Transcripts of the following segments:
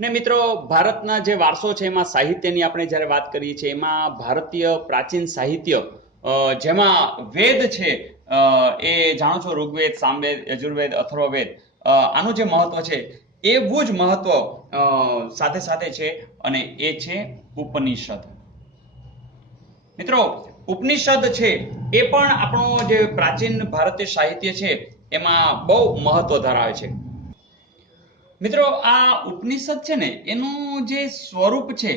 ને મિત્રો, ભારતના જે વારસો છે એમાં સાહિત્યની આપણે જ્યારે વાત કરીએ છીએ એમાં ભારતીય પ્રાચીન સાહિત્ય, જેમાં વેદ છે, એ જાણો છો, ઋગ્વેદ, સામવેદ, યજુર્વેદ, અથર્વવેદ, આનું જે મહત્વ છે એવું જ મહત્વ સાથે સાથે છે, અને એ છે ઉપનિષદ. મિત્રો, ઉપનિષદ છે એ પણ આપણો જે પ્રાચીન ભારતીય સાહિત્ય છે એમાં બહુ મહત્વ ધરાવે છે. મિત્રો, આ ઉપનિષદ છે ને એનું જે સ્વરૂપ છે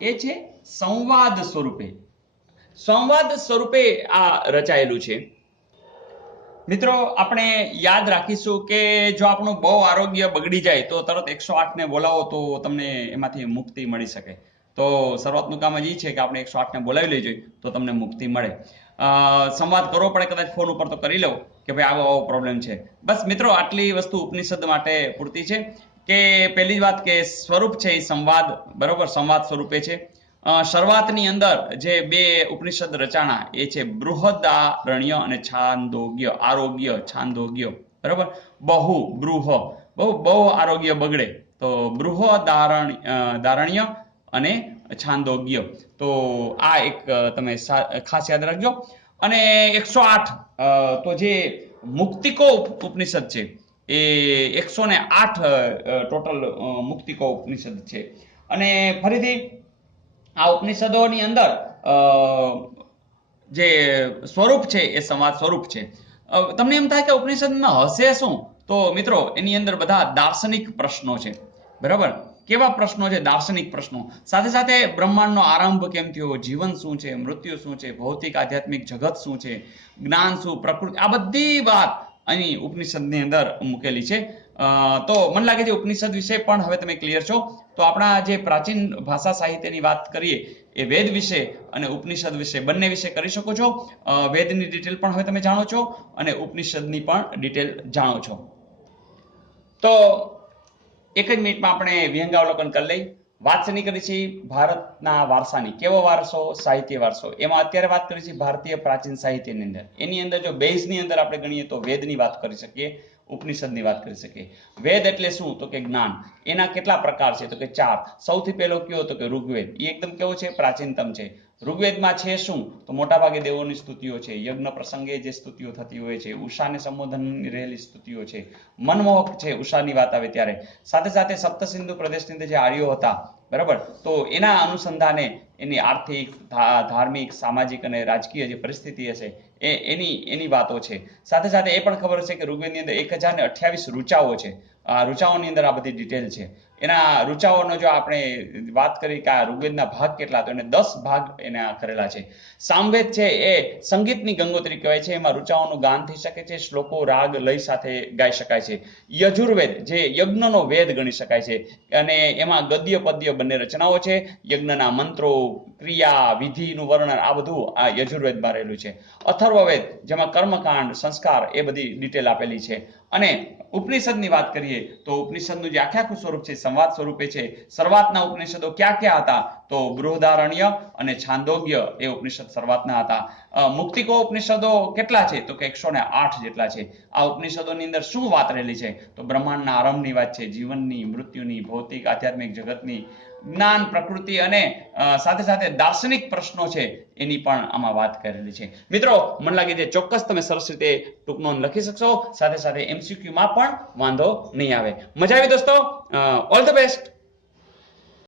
એ છે સંવાદ સ્વરૂપે. સંવાદ સ્વરૂપે આ રચાયેલું છે. મિત્રો, આપણે યાદ રાખીશું કે જો આપણું બહુ આરોગ્ય બગડી જાય તો તરત 108 ને બોલાવો તો તમને એમાંથી મુક્તિ મળી શકે. તો શરૂઆતનું કામ જ એ છે કે આપણે 108 ને બોલાવી લેજો તો તમને મુક્તિ મળે. સંવાદ કરવો પડે કદાચ ફોન ઉપર તો કરી લો કે ભાઈ આવો આવો પ્રોબ્લેમ છે. બસ મિત્રો, આટલી વસ્તુ ઉપનિષદ માટે પૂરતી છે કે પહેલી જ વાત કે સ્વરૂપ છે એ સંવાદ, બરોબર, સંવાદ સ્વરૂપે છે. શરૂઆતની અંદર જે બે ઉપનિષદ રચાણા એ છે બૃહદારણ્ય અને છાંદોગ્ય. આરોગ્ય, છાંદોગ્ય, બરોબર. બહુ બૃહ, બહુ આરોગ્ય બગડે તો બૃહદારણ્ય અને છાંદોગ્ય. તો આ એક તમે ખાસ યાદ રાખજો. અને 108 તો જે મુક્તિકો ઉપનિષદ છે એ 108 ટોટલ મુક્તિકો ઉપનિષદ છે. અને ફરીથી આ ઉપનિષદોની અંદર જે સ્વરૂપ છે એ સંવાદ સ્વરૂપ છે. તમને એમ થાય કે ઉપનિષદમાં હશે શું? તો મિત્રો, એની અંદર બધા દાર્શનિક પ્રશ્નો છે, બરાબર. કેવા પ્રશ્નો છે? દાર્શનિક પ્રશ્નો. સાથે સાથે બ્રહ્માંડનો આરંભ કેમ થયો, જીવન શું છે, મૃત્યુ શું છે, ભૌતિક આધ્યાત્મિક જગત શું છે, જ્ઞાન શું, પ્રકૃતિ, આ બધી વાત અહીં ઉપનિષદની અંદર મૂકેલી છે. તો મને લાગે છે ઉપનિષદ વિશે પણ હવે તમે ક્લિયર છો. તો આપણા જે પ્રાચીન ભાષા સાહિત્યની વાત કરીએ એ વેદ વિશે અને ઉપનિષદ વિશે બંને વિશે કરી શકો છો. વેદની ડિટેલ પણ હવે તમે જાણો છો અને ઉપનિષદની પણ ડિટેલ જાણો છો. તો એક જ મિનિટમાં આપણે વિહંગાવલોકન કરી લઈ. વાત શેની કરી છે? ભારતના વારસાની. કેવો વારસો? સાહિત્ય વારસો. એમાં અત્યારે વાત કરી છે ભારતીય પ્રાચીન સાહિત્યની અંદર. એની અંદર જો બેઝની અંદર આપણે ગણીએ તો વેદની વાત કરી શકીએ, ઉપનિષદની વાત કરી શકીએ. વેદ એટલે શું? તો કે જ્ઞાન. એના કેટલા પ્રકાર છે? તો કે 4. સૌથી પહેલો કયો? તો કે ઋગ્વેદ. એ એકદમ કેવો છે? પ્રાચીનતમ છે. ઋગ્વેદમાં છે શું? તો મોટાભાગે દેવોની સ્તુતિઓ છે, યજ્ઞ પ્રસંગે જે સ્તુતિઓ થતી હોય છે, ઉષાને સંબોધન રહેલી સ્તુતિઓ છે, મનમોહક છે ઉષાની વાત આવે ત્યારે. સાથે સાથે સપ્તસિંધુ પ્રદેશની અંદર જે આર્યો હતા, બરાબર, તો એના અનુસંધાને એની આર્થિક, ધાર્મિક, સામાજિક અને રાજકીય જે પરિસ્થિતિ હશે એની વાતો છે. સાથે સાથે એ પણ ખબર હશે કે ઋગ્વેદની અંદર 1028 ઋચાઓ છે. આ ઋચાઓની અંદર આ બધી ડિટેલ છે. એના ઋચાઓનો જો આપણે વાત કરીએ કે આ ઋગ્વેદના ભાગ કેટલા, તો એને 10 ભાગ એના કરેલા છે. સામવેદ છે એ સંગીતની ગંગોત્રી કહેવાય છે. એમાં ઋચાઓનું ગાન થઈ શકે છે, શ્લોકો રાગ લય સાથે ગાઈ શકાય છે. યજુર્વેદ જે યજ્ઞનો વેદ ગણી શકાય છે અને એમાં ગદ્ય પદ્ય બંને રચનાઓ છે. યજ્ઞના મંત્રો, ક્રિયા, વિધિનું વર્ણન, આ બધું આ યજુર્વેદમાં રહેલું છે. અથર્વવેદ જેમાં કર્મકાંડ, સંસ્કાર, એ બધી ડિટેલ આપેલી છે. અને ઉપનિષદની વાત કરીએ તો ઉપનિષદનું જે આખું સ્વરૂપ છે સંવાદ સ્વરૂપે છે. શરૂઆતના ઉપનિષદો ક્યાં ક્યાં હતા? તો બૃહદારણ્ય અને છાંદોગ્ય એ ઉપનિષદ શરૂઆતના હતા. મુક્તિકો ઉપનિષદો કેટલા છે? તો કે 108 જેટલા છે. આ ઉપનિષદોની અંદર શું વાત રહેલી છે? તો બ્રહ્માંડના આરંભની વાત છે, જીવનની, મૃત્યુની, ભૌતિક આધ્યાત્મિક જગતની, જ્ઞાન, પ્રકૃતિ અને સાથે સાથે દાર્શનિક પ્રશ્નો છે એની પણ આમાં વાત કરેલી છે. મિત્રો, મને લાગે છે ચોક્કસ તમે સરસ રીતે ટૂંક નોંધ લખી શકશો. સાથે સાથે MCQ માં પણ વાંધો નહીં આવે. મજા આવી દોસ્તો? All the best.